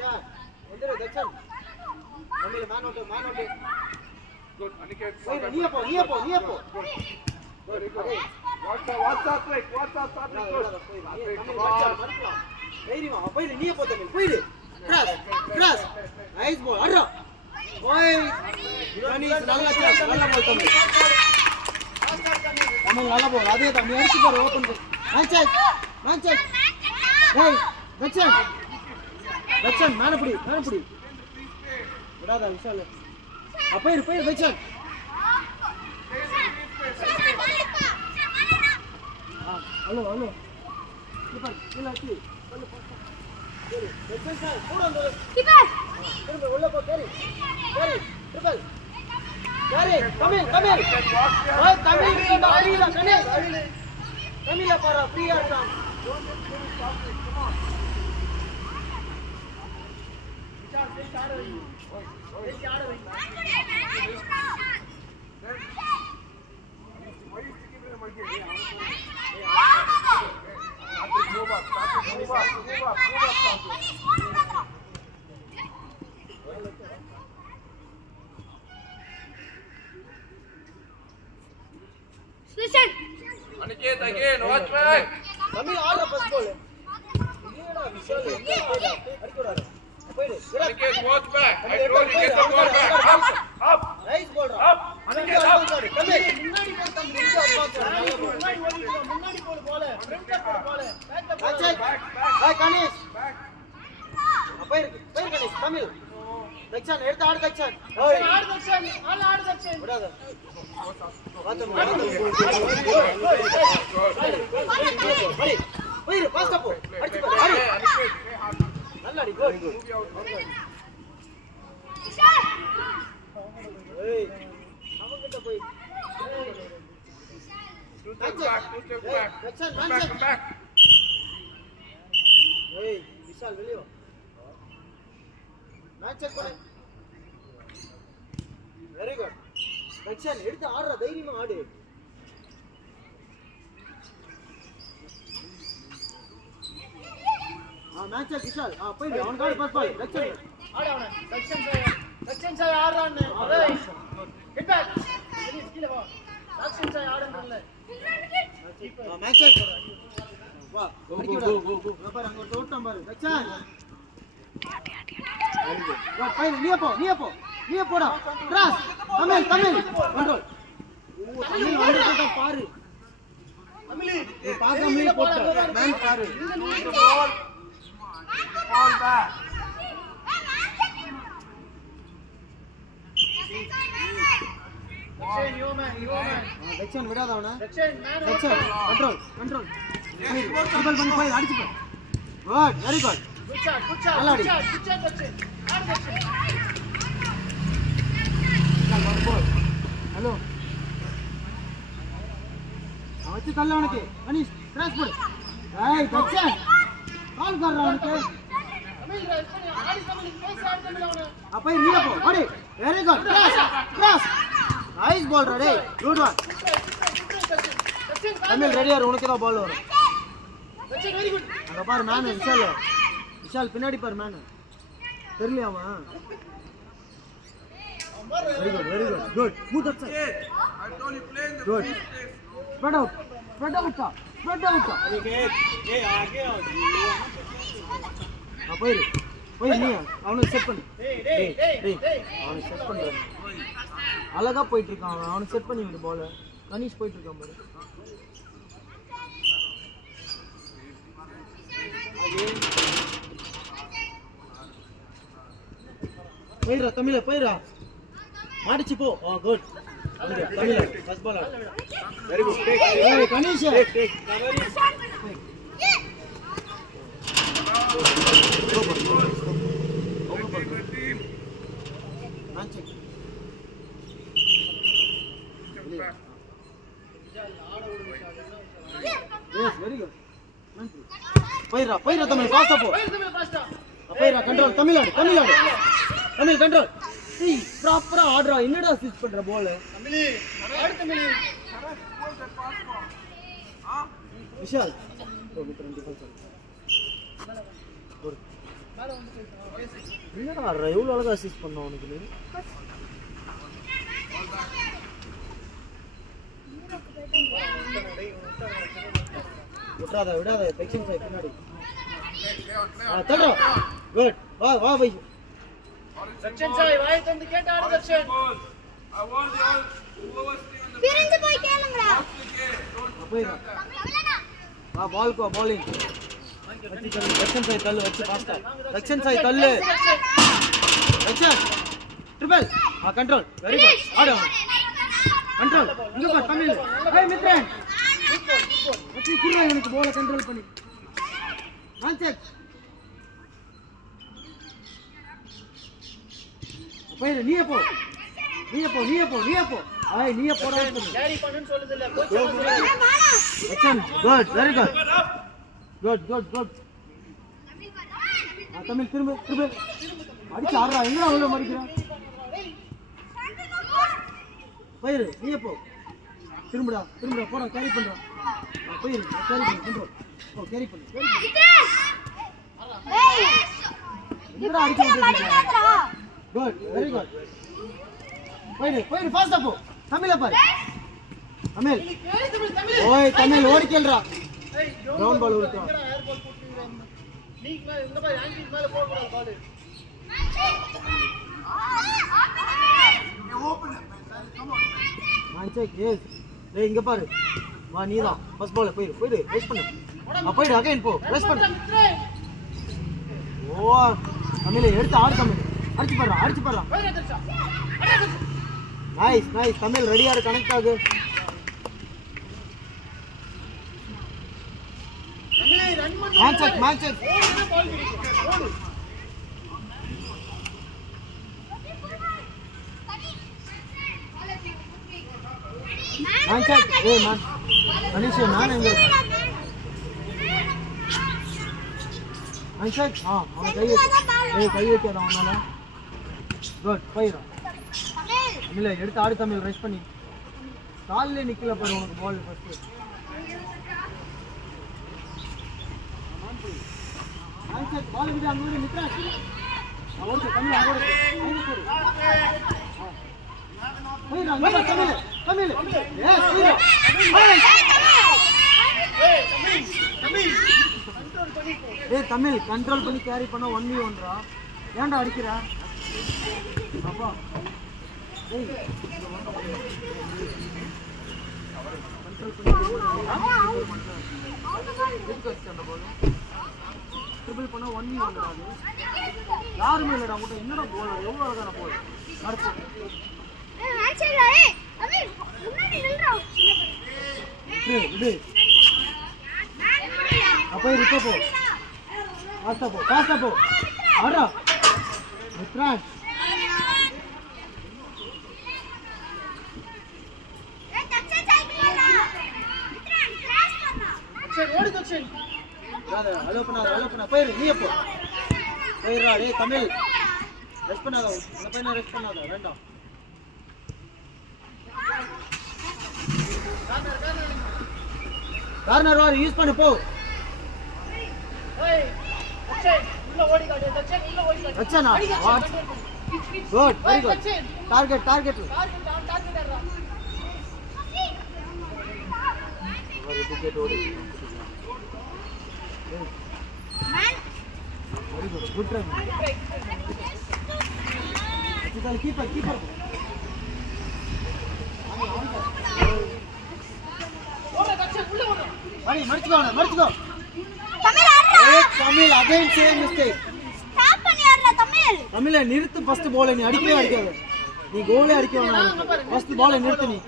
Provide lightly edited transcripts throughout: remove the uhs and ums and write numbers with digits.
வந்துரு தச்சன் Tamil man out Good, Aniket. நீ போ Very good. Watch out, quick. Watch out, Patrick. Good. தைரியமா போயிடு நீ போ தமிழ் போயிடு கிராஸ் நைஸ் பால் அட்ரா ஓய் கணேஷ் நல்ல பால் தமிழ் தமிழ் நல்ல பால் அதே தான் நீ அடிச்சு பாரு ஓபன் மேட்ச் டேய் தச்சன் மேனபடி விடாத விஷால் போயிடு தச்சன் ஹலோ கீப்பர் கீழ அடி தச்சன் சார் கூட வந்து கீப்பர் திரும்ப உள்ள போ கேரி ட்ரிபிள் கேரி தமிழ் ஓய் தமிழ் இந்த அடியில கணேஷ் தமிழ்ல பாரு ஃப்ரீயா இருக்கான் Aniket again, watch back. Tamil ஆடுற ஃபர்ஸ்ட் பால் இதேடா விஷால் அடிக்கறாரு போயிடு Aniket, watch back. I told you get the ball back. Up. Raise ball Up. Aniket, up. Tamil முன்னாடி போ தமிழ் முன்னாடி போல ஃப்ரண்ட் போல பேக் கணேஷ் போயிடு கணேஷ் தமிழ் தக்ஷன் எடுத்து ஆடு தக்ஷன் ஆடு தக்ஷன் விடாத போயிடு பாஸ்டா போ அடிச்சு பாரு நல்லா அடி குட் ஏய் அவங்கிட்ட போய் Two steps back. Dakshan Come back. ஏய் விஷால் வெளிய வா மேட்ச் செக் பண்ணு வெரி குட் தக்ஷன் எடுத்து ஆடுற தைரியமா ஆடு மேட்ச் செக் விஷால் போய் அவன் கால் பாஸ் பால் தக்ஷன் ஆடு அவன தக்ஷன் சாய் ஆடுறானே ஏய் கெட் பேக் கீழ வா தக்ஷன் சாய் ஆடுறல மேட்ச் செக் வா கோ பாரு அங்க ஒரு ஓட்டம் பாரு தக்ஷன் வா பைல நீ போடா கிராஸ் தமிழ் கண்ட்ரோல் தமிழ் வந்துட்ட பாரு தமிழ் நீ பாக்க மீ போடா மேன் பாரு Ball back. தக்ஷன் விடாத அவன தக்ஷன் கண்ட்ரோல் ட்ரிபிள் பண்ணி போய் அடிச்சு போ good very good good shot நல்லா அடி தக்ஷன் हेलो आवाज कर ले उनके अनीश क्रॉस पर ए दक्षन कॉल कर रहा उनके तमिल आड़ी तमिल फेस आड़ तमिल ಅವನು ಅಪ್ಪ ನೀರಪ್ಪ ಓಡಿ very good cross nice ball ready good one Tamil ready யார் உனக்கு தான் பால் வரும் दक्षन வெரி குட் அங்க பாரு மேன் விஷால் பின்னாடி பாரு மேன் தெரியலையா அவன் Very good. Move that side. I told you play in the Good. free space. Spread out. आगे आओ. போய் நீ அவனுக்கு செட் பண்ணு. அவனுக்கு செட் பண்ற. அழகா போயிட்டு இருக்கான் அவன். அவனுக்கு செட் பண்ணி விடு பால். கணேஷ் போயிட்டு இருக்கான் பாரு. போயிரா மாடிச்சு போ good Tamil first ball very good take ஏய் Ganesh take match yes very good போயிரா தமிழ் ஃபாஸ்டா போ போயிரா கண்ட்ரோல் தமிழ் கண்ட்ரோல் ஏய் ப்ராப்பரா ஆடுறா என்னடா அசிஸ்ட் பண்ற பால் தமிழ் ஆடு தமிழ் விஷால் 25 குட் மேல வந்து பேசு. என்னடா எவ்வளோ அழகா அசிஸ்ட் பண்ண உனக்கு நீ விடாத விடாத செக்ஷன் சைடு பின்னாடி தட்டோ குட் வா வா பை தக்ஷன் சாய் வாய் தந்து கேட்ட ஆடு Dakshan. I want the all whoever's in the பிரிஞ்சு போய் கேளுங்கடா. போய் வா பால் கோ bowling செக்ஷன் சைடு தள்ளு வச்சு பாஸ்டா செக்ஷன் சைடு தள்ளு section triple control very good ஆடு கண்ட்ரோல் இங்க பார் தமிழ் ஏய் மித்ரன் வச்சி குறா எனக்கு பால் கண்ட்ரோல் பண்ணி ஒன் செக் போய் நீயே போ ஐய் நீயே போடா கேரி பண்ணுன்னு சொல்லுது இல்ல coach section good very good Tamil திரும்ப அடிச்சு ஆடுறா எங்கடா அவ்வளோ மடிக்கிறா போயிரு நீயே போ திரும்படா போடா கேரி பண்றா போயிரு கேரி பண்ணு ஓ கேரி பண்ணு ஏய் எங்கடா அடிச்சு கேக்குறா. குட் வெரி குட் போயிரு ஃபாஸ்டா போ தமிழ பாரு தமிழ் ஓய் தமிழ் ஓடிக்கல்றா ஏய் கிரவுண்ட் பால் விட்டுவா ஏர் பால் போட்டுறீங்க. நீ மேல இந்த மாதிரி ஆங்கிள் மேல போக கூடாது பால். நான் செக் எஸ் டேய் இங்க பாரு வா நீதான் ஃபர்ஸ்ட் பால் போயிரு ரெஸ்ட் பண்ணு போயிடு அகைன் போ ரெஸ்ட் பண்ணு ஓ தமிழ் எடுத்து ஆடு தமிழ் அடிச்சு பாரு போய் தக்ஷா. நைஸ் தமிழ் ரெடியா இரு கனெக்ட் ஆகு தமிழே ரன் பண்ணு. மேட்ச் செக் ஓடுனா பால் கிடைக்கும். ஓடு. மேட்ச் செக் ஏய் மேன் மனிஷ் நான் எங்க மேட்ச் செக் அவன் கை வைக்காத அவனால குட் போயிரு தமிழ் எடுத்து ஆடு தமிழ் ரெஸ்ட் பண்ணி கால்ல நிக்கல பாரு உனக்கு பால் ஃபர்ஸ்ட் மேட்ச் செக் பால் விடு அங்க வந்து நித்ரா ஓடு தமிழ் அங்க ஓடு போயிரு அங்க தமிழ் எஸ் போயிரு ஏய் தமிழ் கண்ட்ரோல் பண்ணிக்கோ. ஏய் தமிழ் கண்ட்ரோல் பண்ணி கேரி பண்ணா 1v1 ரா ஏன்டா அடிக்குற அப்பா ஏய் கண்ட்ரோல் பண்ணி ட்ரிபிள் பண்ணா 1v1 ரா யாருமே இல்லடா உன்கிட்ட என்னடா போல் எவ்வளவு அழகான போல் நடப்பு ஏய் ஆச்சேடா ஏய் தமிழ் முன்னாடி நில்றா. விடு அப்போ இருக்க போ பாஸ்டா போ ஆடா மித்ரான் ஏய் தக்ஷன் சைக்கிள்டா. மித்ரன் கிராஸ் பண்ணா. தக்ஷன் ஓடு தக்ஷன். ஹலோ பண்ணா போயிரு நீயே போ போயிடுறா டேய் தமிழ் ரெஸ்ட் பண்ணாத அந்த பையனை ரெஸ்ட் பண்ணாத வேண்டாம் கார்னர் வார் யூஸ் பண்ணு போ ஏய் தக்ஷன் உள்ள ஓடி காடு. தக்ஷன் உள்ள ஓடி காடு. தக்ஷனா அடி Dakshan. What good very good target target ஆடுறா. ஒரு விக்கெட் ஓடி மேன் வெரி குட் ட்ரை இதால கீப்பர் ஓடு தக்ஷன் உள்ள ஓடு. அடி மடிச்சுக்கோ தமிழ் ஆடுறா. ஏய் Tamil again same mistake stop பண்ணி ஆடுறா தமிழ். தமிழ நிறுத்து ஃபர்ஸ்ட் பால் நீ அடிக்கவே அடிக்காத நீ கோலே அடிக்க வேணாம் ஃபர்ஸ்ட் பால் நிறுத்து நீ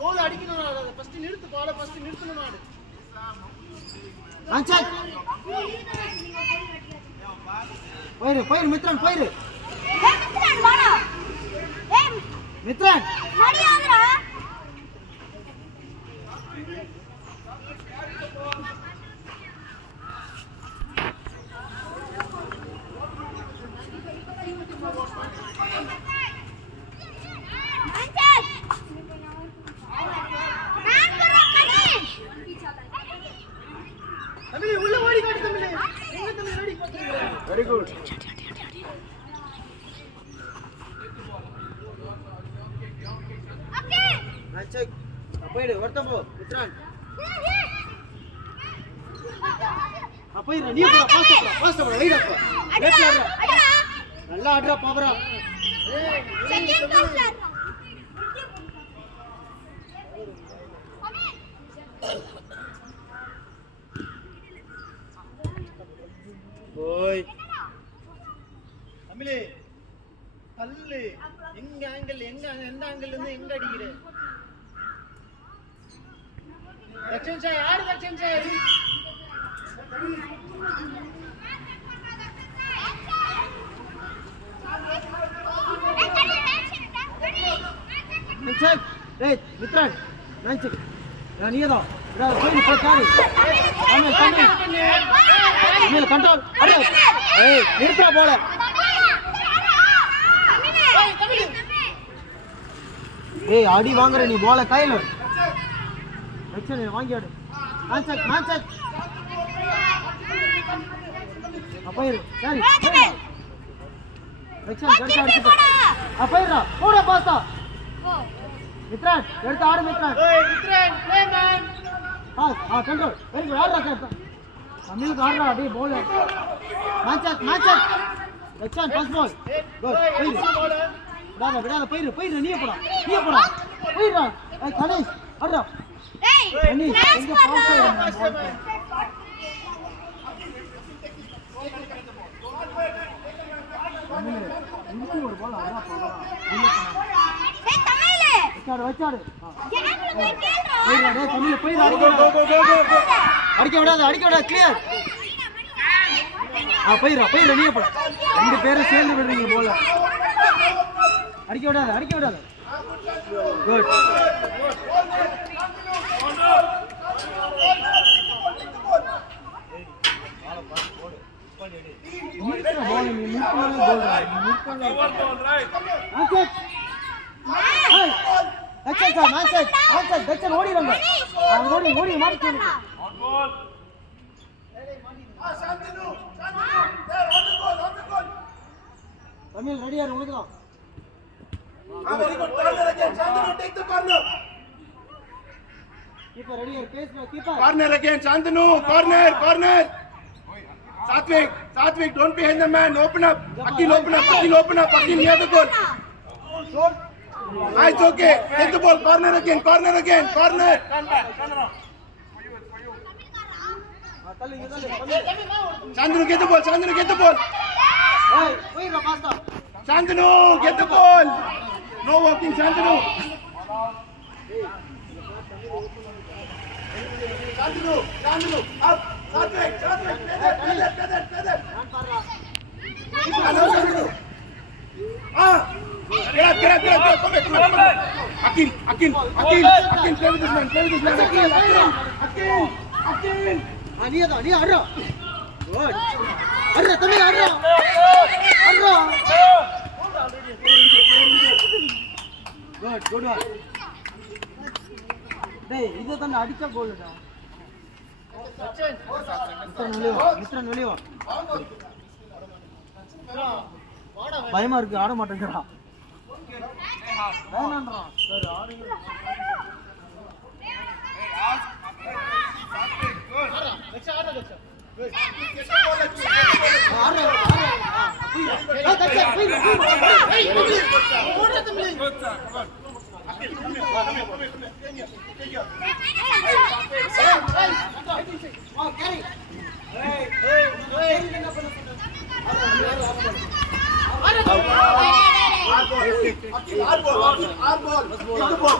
கோல் அடிக்கணும். ஃபர்ஸ்ட் நிறுத்து பால ஃபர்ஸ்ட் நிறுத்தணும் நாடு. ஆன்சர் போயிரு மித்ரன் போயிரு ஏய் மித்ரன் வாடா. ஏய் மித்ரன் மடி ஆடுறா. ஆன்சர் மேன் கரோ கனி. தமிழ் உள்ள ஓடி காடு Tamil. Very good okay match check போயிடு வரட்டும் போ மித்ரன் போயிடு நீ போடா பாஸ்ட் போடா வெயிட் அப்பா லெஃப்ட் ஆடுறா அடடா நல்லா ஆடுறா பவரா செகண்ட் பாஸ் ஆடுறா ஓய் தமிழே தள்ளு எங்க ஆங்கிள் எந்த ஆங்கிள் இருந்து எங்க அடிக்கிற லட்சம் சாய் ஆடு லட்சம் சாய் மேட்ச் செக் ஏய் மித்ரன் மேட்ச் செக் நான் நீதா விடா போய் போ காரி கமெண்ட் கண்ட்ரோல் அடே ஏய் நிறுத்துடா போல ஏய் அடி வாங்குற நீ போல கையில வெச்சனே வாங்கி ஆடு மேட்ச் செக் அப்பைரு சரி வெச்சன் கரெக்ட்டா அடிச்சு அப்பைரா போடா பாஸ்தா மித்ரன் எடுத்து ஆடு மித்ரன் ஏய் Vitran play man control very good ஆடுறா கேப்டன் தமிழுக்கு ஆடுறா அடி போல் மேட்ச் வெச்சன் ஃபர்ஸ்ட் பால் குட் விடாத போயிரு நீயே போடா போயிடுறா ஏய் கணேஷ் ஆடுறா டேய் கணேஷ் எங்க பாஸ் இன்னும் ஒரு பால் ஆடுறா பவரா ஏய் தமிழே வச்சாடு ஜனங்கள போய் கேளுடா போயிடுறா டேய் தமிழ் போயிடுறா அடிக்க விடாத கிளியர் போயிடுறா நீயே போடா ரெண்டு பேரும் சேர்ந்து விடுறீங்க போல அடிக்க விடாத குட் பால் நீ முன்னால கோல் மேட்ச் ஓடிடுங்க ஓடி மாட்டி தமிழ் ரெடியா உனக்குதான் கீப்பர் ரெடியா பேஸ் keeper Corner again, Shantanu. Corner. Satvik, don't be behind the man. Open up. Akil, open up. Akil near the goal. It's okay. Get the ball. Corner again. Shantanu, get the ball. ஏய் போயிடுறா pasta Shantanu, get the ball. No walking, Shantanu. Up. Satvik. Play that. Hello, Shantanu. Get up. Come back. Akil. Play with this man. Akil. நீ ஆடுறா good ஆடுறா தமிழ் ஆடுறா good டேய் இது தான் அடிச்ச கோல்டா மித்ரன் வெளிய வா பயமா இருக்கு ஆட மாட்டேங்கடா வேணாம்டா சரி ஆடுங்க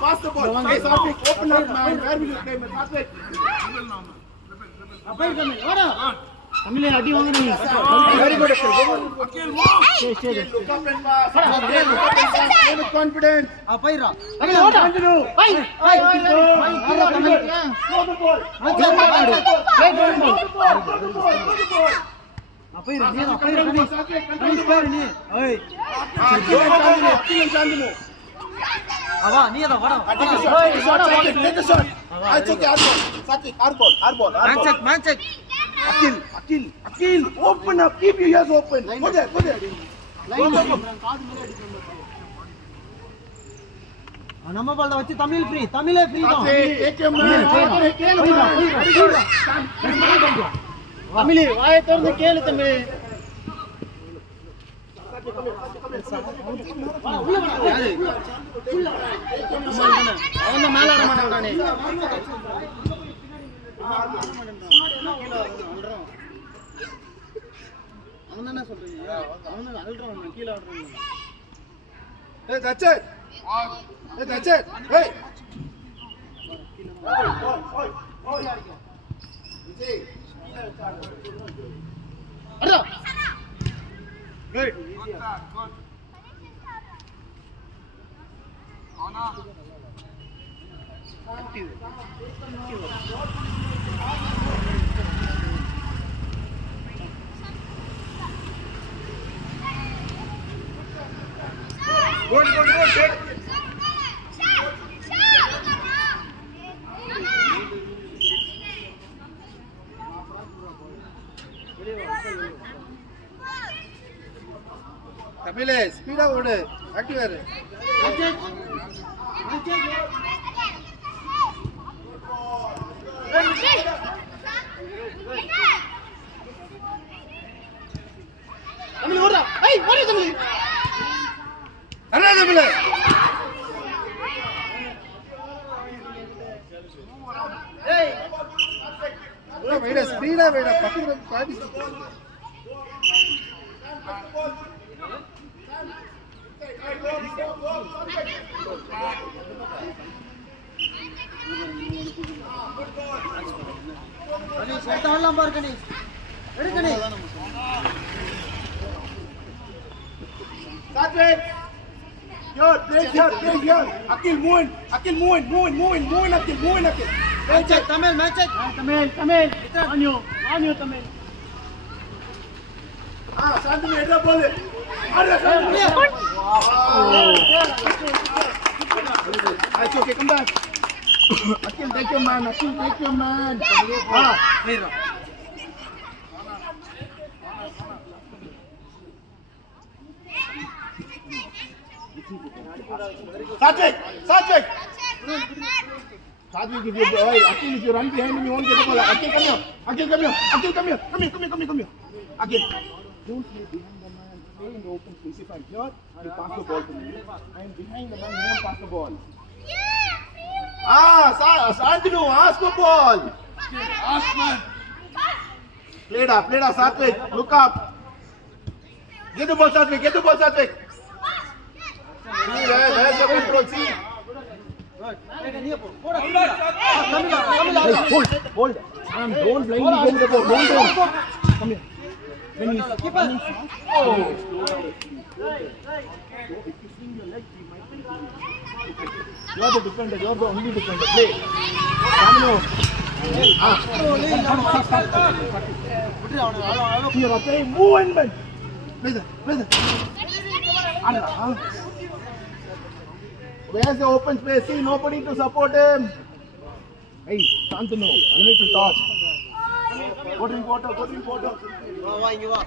Pass the ball. Hey, Satvik, open up, man. Where will you play, man? Satvik. தமிழே அடி வாங்குறீங்க Very good, Akil. சரி Look up and pass. Play with confidence. போயிரா Shantanu. Throw the ball. போயிரா நீ போயிரு நீ ஏய் Akil and Shantanu. அவா நீ அத வாடா Take a shot. It's okay, our ball. Satvik, our ball. Match check Akil, open up, keep your ears open. Go there. Line காது மேல அடிக்கணும். நம்ம பால் தான் வச்சு தமிழ் ஃப்ரீ, தமிழே ஃப்ரீ தான். Take your man. தமிழ் வாயை திறந்து கேளு தமிழ். அவன் மேல வர மாட்டானே. அவன் என்ன சொல்றீங்க? அவன் அல்றான் கீழ ஆடுறான். Hey, that's it. Hey. அடடா. Good. Good. Tamil, speed up odu. Active iru. Tamil ஓடுடா. ஏய் ஓடு தமிழ். Arra Tamil. ஏய் Wait, speed up, பக்கத்துல practice. கணேஷ் செட் ஆடலாம் பாரு கணேஷ். எடு Ganesh. Satvik. Play here. Akil, move in. Akil. Match Tamil match. Tamil ஆனியோ Tamil. Santanu, edra ball. It's okay, come back. Akil, take your man. Satvik. Satvik, Akil, if you run behind him, you won't get the ball. Akil, come here. Come here. Akil, don't play behind the man. Play in the open space. If I'm here, you pass the ball to me. I'm behind the man. You don't pass the ball. Santanu, ask for ball. Ask man. Play da, Satvik. Look up. Get the ball, Satvik. See, where's the control? See. Hold. Don't blindly go to the ball. Don't. Come here. When he's running, you're the defender. You're the only defender. Play. You're okay. Move man. Play. Where's the open space? See, nobody to support him. Hey, Santanu, you need to touch. Go drink water. வா இங்க வா.